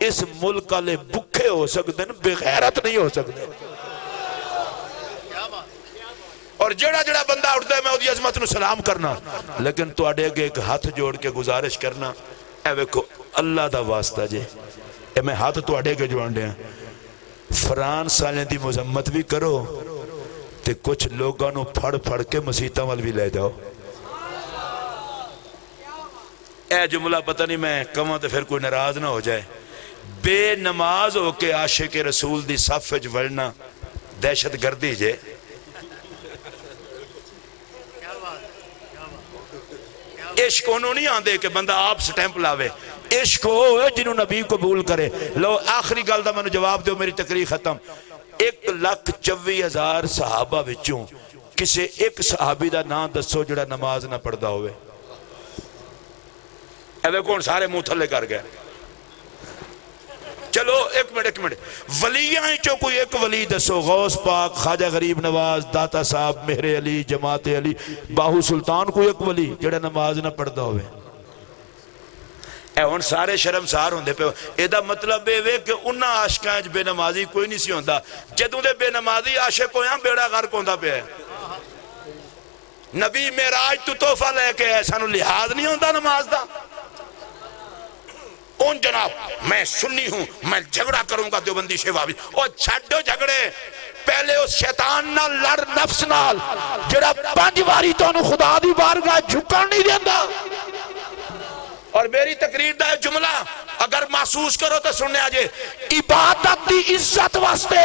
اس ملک والے بکھے ہو سکتے ہیں بغیرت نہیں ہو سکتے. اور جڑا جڑا بندہ اٹھتا ہے میں وہ عظمت نو سلام کرنا لیکن تو اڑے گے ایک ہاتھ جوڑ کے گزارش کرنا اے ویکھو اللہ دا واسطہ جے اے میں ہاتھ تو اڑے کے جوڑن دیا فرانس والے دی مذمت بھی کرو تے کچھ لوگاں نو پھڑ پھڑ کے مسیتاں وال بھی لے جاؤ. اے جملہ پتہ نہیں میں کہاں تے پھر کوئی ناراض نہ ہو جائے. بے نماز ہو کے عاشق رسول دی صف وچ وڑنا دہشت گردی جے. عشق انہوں نہیں آندے کہ بندہ آپ سٹیمپ لاوے عشق ہو جنہوں نبی قبول کرے. لو آخری گل دا میں نے جواب دیو میری تقریر ختم. 1,24,000 صحابہ وچوں کسے ایک صحابی دا نام دسو جڑا نماز نہ پڑھدا ہوئے. ایوے کون سارے منہ تھلے کر گئے. چلو ایک منٹ ولیاں چو کوئی ایک ولی دسو غوث پاک خواجہ غریب نواز داتا صاحب مہر علی جماعت علی باہو سلطان کوئی ایک ولی جڑا نماز نہ پڑھدا ہوئے. اے ہن سارے شرمسار ہوندے پے ایدا مطلب اے کہ انہاں عاشقاں وچ بے نمازی کوئی نہیں سی ہوندا جدوں دے بے نمازی عاشق ہویاں بیڑا غرق ہوندا پیا ہے. نبی معراج تو تحفہ لے کے آئے سانو لحاظ نہیں ہوندا نماز دا. اون جناب میں سنی ہوں میں جھگڑا کروں گا دیوبندی شیوابی اور چھڑو جھگڑے پہلے اس شیطان نال لڑ نفس نال جڑا 5 واری تو انہوں خدا دی بارگاہ جھکن نہیں دیندہ. اور میری تقریر دا جملہ اگر محسوس کرو تو سننے آجے، عبادت دی عزت واسطے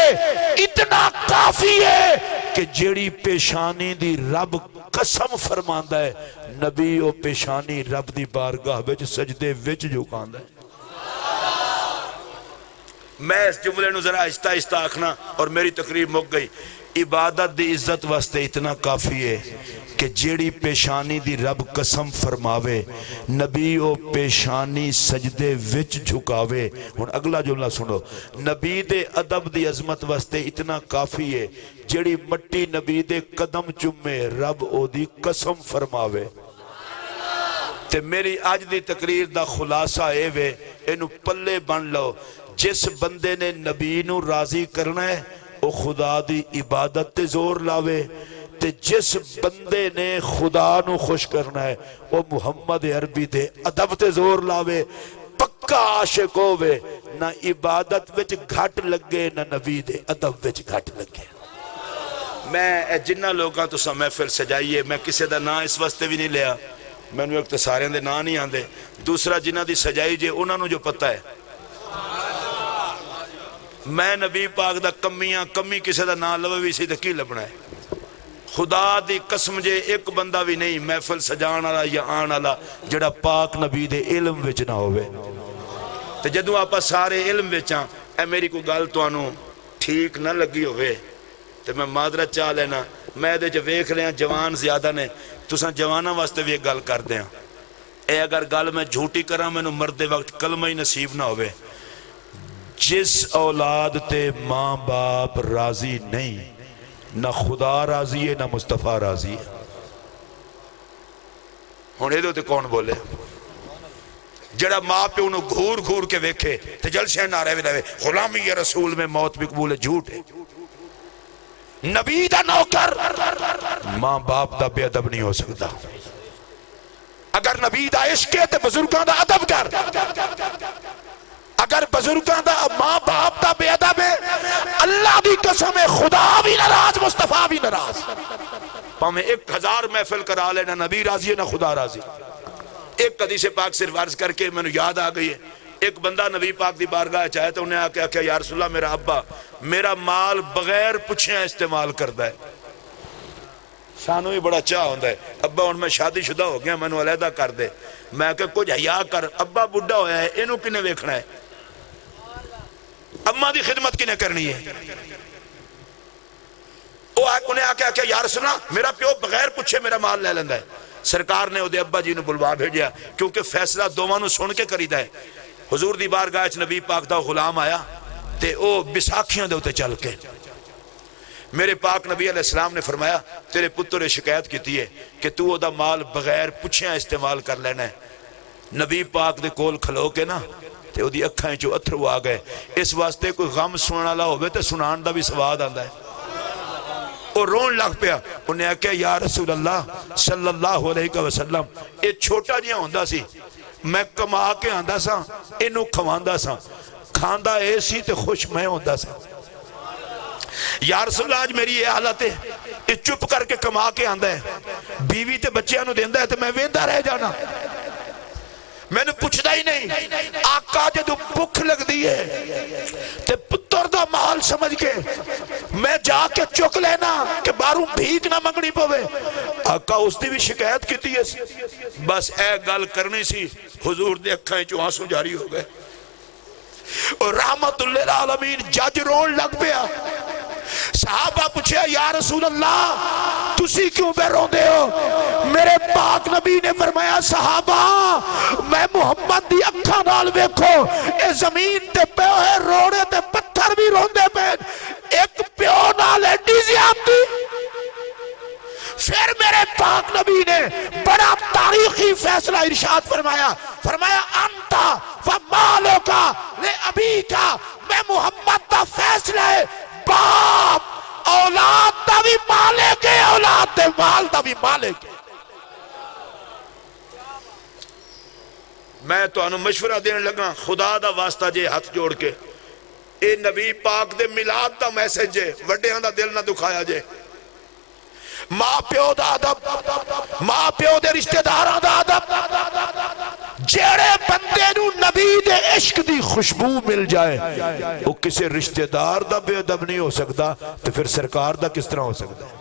اتنا کافی ہے کہ جیڑی پیشانی دی رب قسم فرماندا ہے، نبی او پیشانی رب دی بارگاہ وچ سجدے وچ جھکاندا ہے۔ میں اس جملے نو ذرا آہستہ آہستہ آکھنا اور میری تقریر مک گئی۔ عبادت دی عزت واسطے اتنا کافی ہے کہ جیڑی پیشانی دی رب قسم فرماوے، نبی او پیشانی سجدے وچ جھکاوے۔ ہن اگلا جملہ سنو، نبی دے ادب دی عظمت واسطے اتنا کافی ہے جیڑی مٹی نبی دے قدم چمے، رب او دی قسم فرماوے۔ تے میری آج دی تقریر دا خلاصہ اے وے، اینو پلے بن لو، جس بندے نے نبی نو راضی کرنا ہے وہ خدا دی عبادت تے زور لاوے، تے جس بندے نے خدا نو خوش کرنا ہے وہ محمد عربی دے ادب تے زور لاوے، پکا عاشق ہووے، نہ عبادت وچ گھٹ لگے نہ نبی دے ادب وچ گھٹ لگے۔ میں جنہ لوگاں تو سا محفل سجائیے، میں کسی دا نام اس واسطے بھی نہیں لیا، میں نے ایک تو سارے دے نام نہیں آندے، دوسرا جنہ دی سجائی جے انہاں نو جو پتہ ہے، میں نبی پاک دا کمی کسی دا نام لو بھی سی تو کی لبنا ہے۔ خدا دی قسم جے ایک بندہ بھی نہیں محفل سجان والا یا آن والا جڑا پاک نبی دے علم وچ نہ ہوئے۔ تو جدوں آپا سارے علم وچاں، اے میری کو گل تو آنو ٹھیک نہ لگی ہوئے تو میں معذرت چاہ لینا، میں دے جو ویکھ لیا جوان زیادہ نے، تساں جوانہ واسطے بھی ایک گل کر دیا، اے اگر گل میں جھوٹی کراں میں نو مرد وقت کلمہ ہی نصیب نہ ہوئے۔ جس اولاد تے ماں باپ راضی نہیں، نہ خدا راضی ہے نہ مصطفیٰ راضی ہے۔ ہونے دو تے کون بولے؟ جڑا ماں پہ انہوں گھور گھور کے ویکھے تے جلسے نہ رہے لے غلامی یا رسول میں موت بھی قبول ہے، جھوٹ ہے۔ نبی دا نوکر ماں باپ دا بے ادب نہیں ہو سکتا۔ اگر نبی دا عشق ہے تے بزرگاں دا ادب کر، اگر بزرگاں دا ماں باپ دا بے ادب ہے، اللہ دی قسم ہے خدا بھی ناراض مصطفیٰ بھی ناراض۔ پاہمیں 1000 محفل کرا لے، نہ نبی راضی ہے نہ خدا راضی۔ ایک حدیث پاک صرف عرض کر کے میں نے یاد آ گئی ہے، ایک بندہ نبی پاک دی بارگاہ چاہے تو انہیں آکے آکے یا رسول اللہ میرا ابا میرا مال بغیر پوچھیں استعمال کردا ہے۔ سانو ہی بڑا چاہ ہوندہ ہے، ابا ان میں شادی شدہ ہو گیا میں نے علیحدہ کر دے، میں کہ کچھ حیا کر، ابا بڑھا ہویا ہے انہوں کنے ویکھنا ہے، اماں دی خدمت کنے کرنی ہے۔ انہیں آکے آکے یا رسول اللہ میرا پیو بغیر پوچھے میرا مال لے لیندہ ہے۔ سرکار نے دے ابا جی نے بلوا بھیجیا کیونکہ فیصلہ دوواں نو سن کے کریدا ہے۔ حضور دی بارگاہ وچ نبی پاک دا غلام آیا تے او بساکھیاں دے اوتے چل کے میرے پاک نبی علیہ السلام نے فرمایا تیرے پتر نے شکایت کیتی ہے کہ تو او دا مال بغیر پوچھیاں استعمال کر لینا ہے۔ نبی پاک دے کول کھلو کے نا تے او دی اکھائیں چو اتھرو آ گئے۔ اس واسطے کوئی غم سننا والا ہوئے تے سنان دا بھی سواد آندا ہے۔ اور رون لگ پیا، انہیں کہا یا رسول اللہ صلی اللہ علیہ وسلم اے چھوٹا جیاں ہوندہ سی، میں کما کے آندہ سا انہوں کھواندہ سا، کھاندہ اے سی تے خوش میں ہوندہ سا۔ یا رسول اللہ آج میری یہ حالت ہے، یہ چپ کر کے کما کے آندہ ہے، بیوی تے بچے انہوں دیندہ ہے تے میں ویندہ رہ جانا، میں نے پوچھتا ہی نہیں۔ آقا جدو بھوک لگ دی ہے تے پتر دا مال سمجھ کے میں جا کے چک لینا کہ باروں بھیک نہ منگنی پوے۔ آقا اس دی بھی شکایت کی تھی، بس اے گل کرنی سی، حضور دے اکھائیں چو آنسو جاری ہو گئے اور رحمت اللہ العالمین جج رون لگ پیا۔ صحابہ پوچھے یا رسول اللہ تسی کیوں بے رو دے ہو؟ میرے پاک نبی نے فرمایا صحابہ میں محمد دی اکھا نال ویکھو اے زمین تے پیو ہے روڑے تے پتھر بھی روندے پہ ایک پیو نال ایڈی زیادتی۔ پھر میرے پاک نبی نے بڑا تاریخی فیصلہ ارشاد فرمایا، فرمایا انتا ومالو کا لے ابھی کا، میں محمد دا فیصلہ ہے باپ اولاد دا بھی مالک ہے، اولاد دے مال دا بھی مالک ہے۔ میں تو انہوں مشورہ دینے لگا خدا دا واسطہ جے ہاتھ جوڑ کے اے نبی پاک دے ملاد دا میسج جے وڈے ہاں دا دل نہ دکھایا جے، ماں پیو دا ادب، ماں پیو دے رشتہ داراں دا ادب، جیڑے بندے نو نبی دے عشق دی خوشبو مل جائے وہ کسی رشتہ دار دا بے ادب نہیں ہو سکتا، تو پھر سرکار دا کس طرح ہو سکتا ہے؟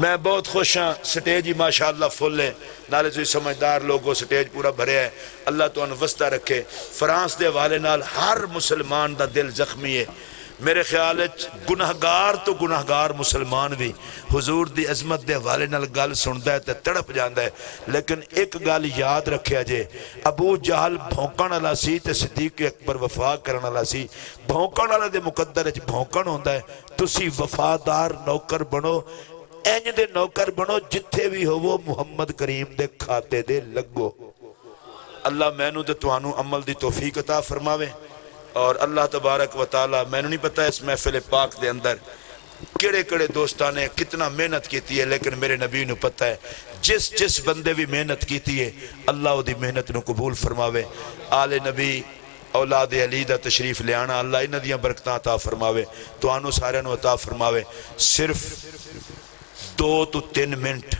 میں بہت خوش ہاں، سٹیج ہی ماشاءاللہ فل ہے، نالے سے سمجھدار لوگوں سٹیج پورا بھرے ہے، اللہ تو انوستہ رکھے۔ فرانس دے والے نال ہر مسلمان دا دل زخمی ہے، میرے خیال ہے گناہگار تو گناہگار مسلمان بھی حضور دی عظمت دے والے نال گل سندا ہے تے تڑپ جاندا ہے، لیکن ایک گل یاد رکھیا جے، ابو جہل بھونکن والا سی تے صدیق اکبر وفا کرن والا سی، بھونکن والا دے مقدر وچ بھونکن ہوندا ہے، تسی وفادار نوکر بنو، اینج دے نوکر بنو جتھے بھی ہو وہ محمد کریم دے کھاتے دے لگو۔ اللہ مینوں تے توانوں عمل دی توفیق عطا فرماوے، اور اللہ تبارک و تعالی میں نہیں پتا اس محفل پاک دے اندر کڑے کڑے دوستان نے کتنا محنت کیتی ہے، لیکن میرے نبی نو پتہ ہے جس بندے بھی محنت کیتی ہے اللہ وہ دی محنت نو قبول فرماوے۔ آل نبی اولاد علی دا تشریف لے آنا، اللہ انہاں دیاں برکتاں عطا فرماوے، توانوں سارے نو عطا فرماوے۔ صرف 2 تو 3 منٹ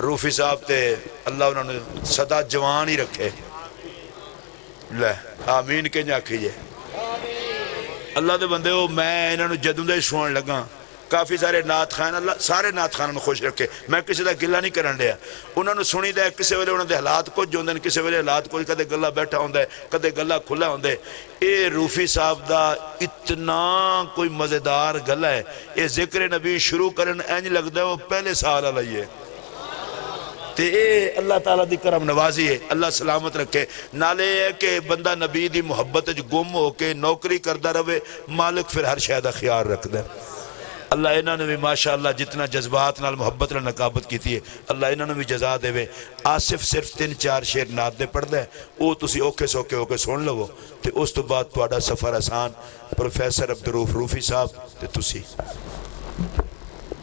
روفی صاحب تے اللہ انہوں نے صدا جوان ہی رکھے، لے آمین کے جا کیجئے اللہ دے بندے ہو۔ میں انہوں نے جدوں دے سوان لگا، کافی سارے نات خان، اللہ سارے نات خانوں خوش رکھے، میں کسی دا گلہ نہیں کرن لیا، انہوں نے سنی دے کسی ویلے انہوں نے حالات کچھ جو ہوندے، کسی ویلے حالات کچھ، کدے گلہ بیٹھا ہوندے، کدے گلہ کھلا ہوندے۔ اے روفی صاحب دا اتنا کوئی مزیدار گلہ ہے، اے ذکر نبی شروع کرن اینج لگ دے وہ پہلے سال علیہ تے اے اللہ تعالیٰ دی کرم نوازی ہے، اللہ سلامت رکھے۔ نالے ہے کہ بندہ نبی دی محبت گم ہو کے نوکری کردہ رہے، مالک پھر ہر شاید خیال رکھ دے۔ اللہ انہوں نے بھی ماشاءاللہ جتنا جذبات نال محبت نال نقابت کیتی ہے اللہ انہوں نے بھی جزا دے وے۔ آصف صرف 3-4 شعر نات دے پڑھ دے، وہ تسی اوکے سوکے ہوکے سن لو، تے اس تو بعد تہاڈا سفر آسان۔ پروفیسر عبدالروف روفی صاحب تے تسی